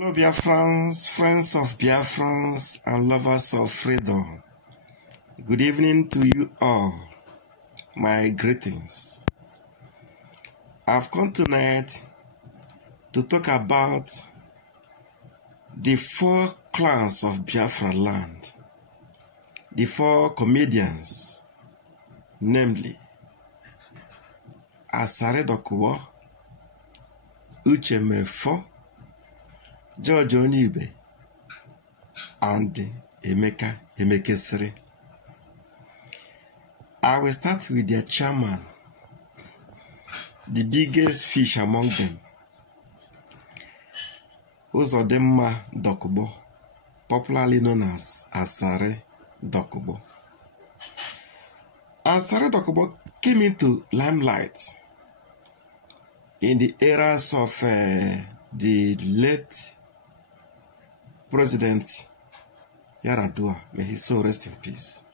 Hello Biafrans, friends of Biafrans and lovers of freedom. Good evening to you all. My greetings. I've come tonight to talk about the 4 clans of Biafra land. The 4 comedians, namely Asare Dokubo, Uche Mefo, George Onibe, and Emeka Emekesiri. I will start with their chairman, the biggest fish among them, Uzodimma Dokubo, popularly known as Asare Dokubo. Asare Dokubo came into limelight in the eras of the late President Yaradua, may his soul rest in peace.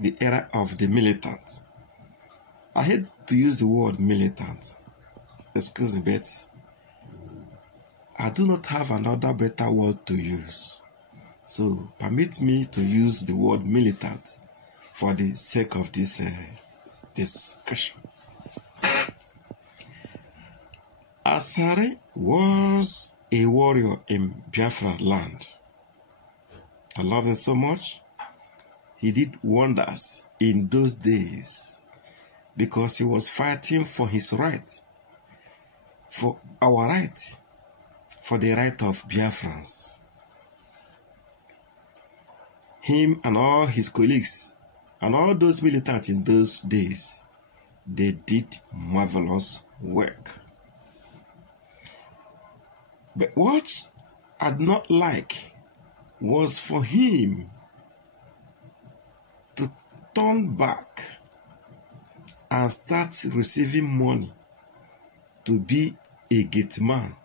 The era of the militant. I hate to use the word militant. Excuse me, but I do not have another better word to use. So permit me to use the word militant for the sake of this discussion. Asare was a warrior in Biafra land. I love him so much. He did wonders in those days because he was fighting for his right, for our right, for the right of Biafrans. Him and all his colleagues and all those militants in those days, they did marvelous work. But what I did not like was for him to turn back and start receiving money to be a gate man,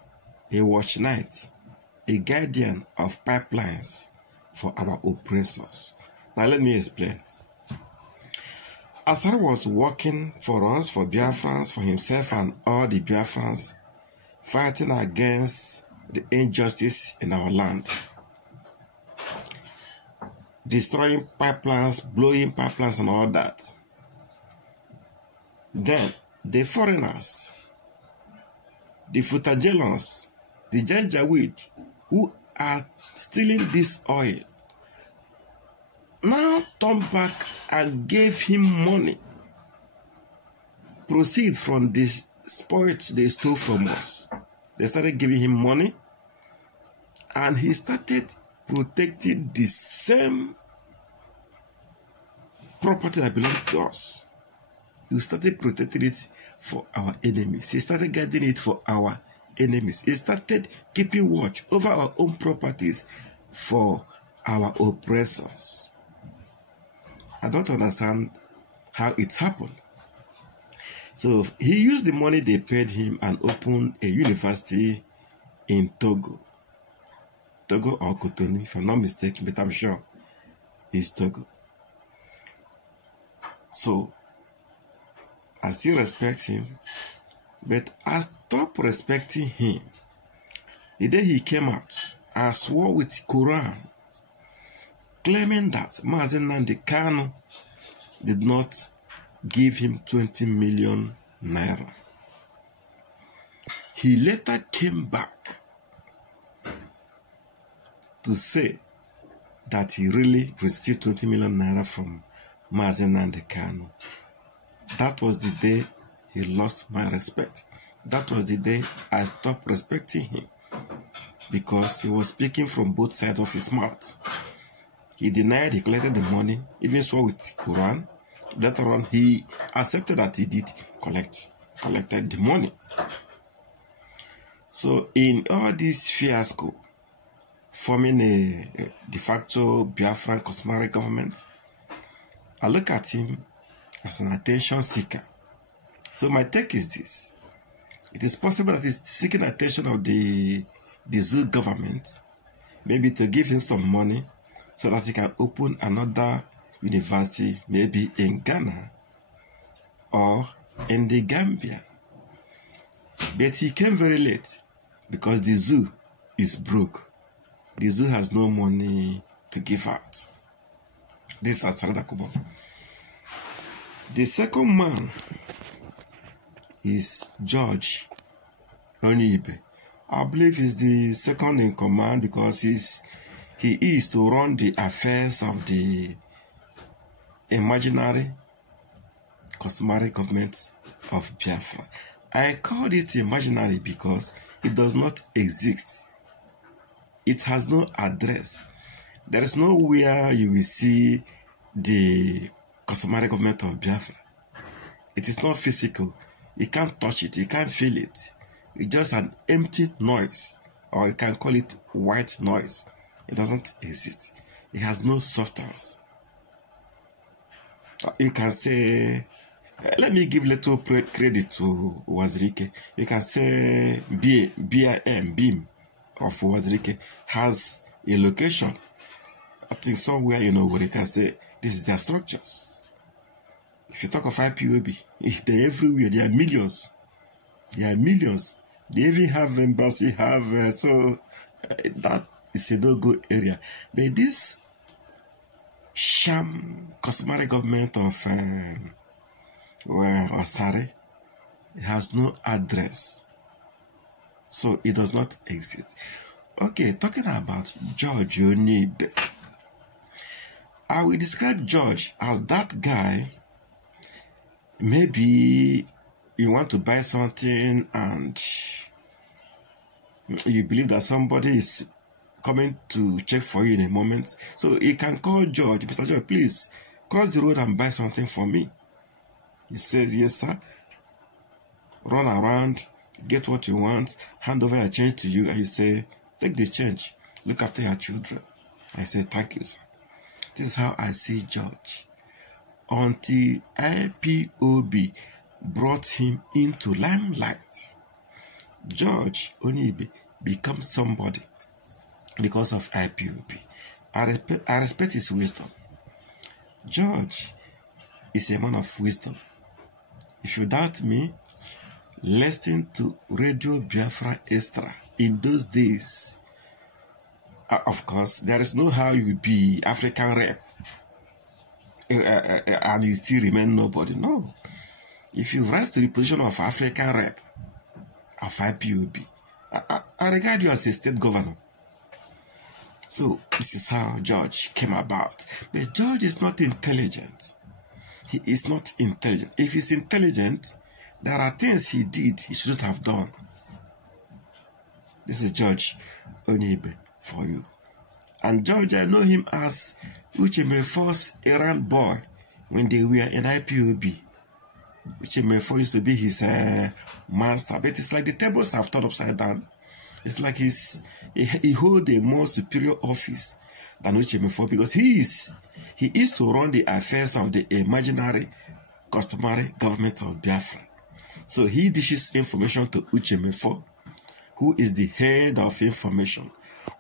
a watch night, a guardian of pipelines for our oppressors. Now let me explain. Asare was working for us, for Biafrans, for himself and all the Biafrans, fighting against the injustice in our land. Destroying pipelines, blowing pipelines and all that. Then, the foreigners, the Futajelons, the Janjaweed, who are stealing this oil, now turned back and gave him money. Proceed from this spoils they stole from us. They started giving him money, and he started protecting the same property that belonged to us. He started protecting it for our enemies. He started guarding it for our enemies. He started keeping watch over our own properties for our oppressors. I don't understand how it happened. So he used the money they paid him and opened a university in Togo. Togo or Cotonou, if I'm not mistaken, but I'm sure it's Togo. So I still respect him, but I stopped respecting him the day he came out and swore with Quran, claiming that Mazi Nnamdi Kanu did not give him 20 million naira. He later came back to say that he really received 20 million naira from Mazi Nnamdi Kanu. That was the day he lost my respect. That was the day I stopped respecting him, because he was speaking from both sides of his mouth. He denied he collected the money, even swore with Quran. Later on, he accepted that he did collected the money. So in all this fiasco, forming a de facto Biafran customary government, I look at him as an attention seeker. So my take is this. It is possible that he's seeking attention of the Zoo government, maybe to give him some money so that he can open another university, maybe in Ghana or in the Gambia. But he came very late because the zoo is broke. The zoo has no money to give out. This is Sarada Kubo. The second man is George Onibe. I believe he's the second in command because he is to run the affairs of the imaginary customary government of Biafra. I called it imaginary because it does not exist. It has no address. There is nowhere you will see the customary government of Biafra. It is not physical. You can't touch it. You can't feel it. It's just an empty noise, or you can call it white noise. It doesn't exist. It has no substance. You can say, let me give little credit to Wazirike. You can say BIM of Wazirike has a location. I think somewhere, where you can say, this is their structures. If you talk of IPOB, they're everywhere. There are millions. There are millions. They even have embassy, that is a no-go area. But this sham customary government of Osare has no address. So it does not exist. Okay, talking about George Onibe. I will describe George as that guy. Maybe you want to buy something and you believe that somebody is coming to check for you in a moment. So you can call George, Mr. George, please cross the road and buy something for me. He says, yes, sir. Run around, get what you want, hand over your change to you, and you say, take the change, look after your children. I say, thank you, sir. This is how I see George. Until IPOB brought him into limelight, George Onibe becomes somebody because of IPOB. I respect his wisdom. George is a man of wisdom. If you doubt me, listen to Radio Biafra Extra. In those days, of course, there is no how you be African rep and you still remain nobody. No. If you rise to the position of African rep of IPOB, I regard you as a state governor. So this is how George came about. But George is not intelligent. He is not intelligent. If he's intelligent, there are things he did he shouldn't have done. This is George Onibe for you. And George, I know him as Uchemefo's errand boy when they were in IPOB. Uchemefo used to be his master. But it's like the tables have turned upside down. It's like he holds a more superior office than Uchemefo because he is to run the affairs of the imaginary customary government of Biafra. So he dishes information to Uchemefo, who is the head of information,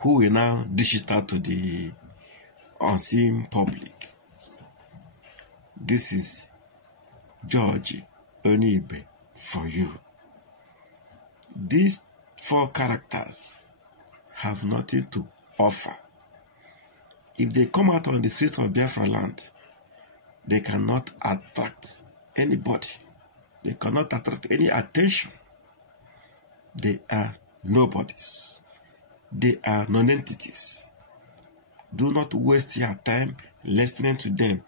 who will now dish it out to the unseen public. This is George Onibe for you. These four characters have nothing to offer. If they come out on the streets of Biafra land, they cannot attract anybody. They cannot attract any attention. They are nobodies. They are non-entities. Do not waste your time listening to them.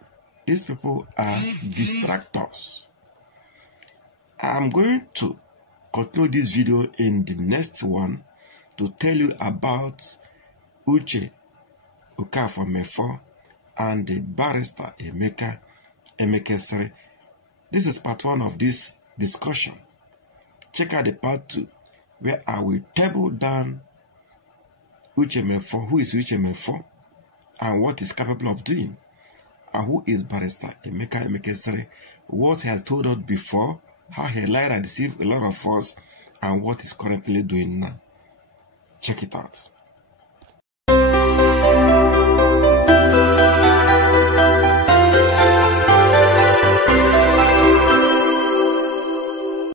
These people are distractors. I'm going to continue this video in the next one to tell you about Uche Okafor-Mefo and the barrister Emeka Emekesere. This is part 1 of this discussion. Check out the part 2 where I will table down Uchemefo, who is Uchemefo, and what is capable of doing, and who is barrister Emeka Emekesere, what he has told us before, how he lied and deceived a lot of us, and what he's currently doing now. Check it out.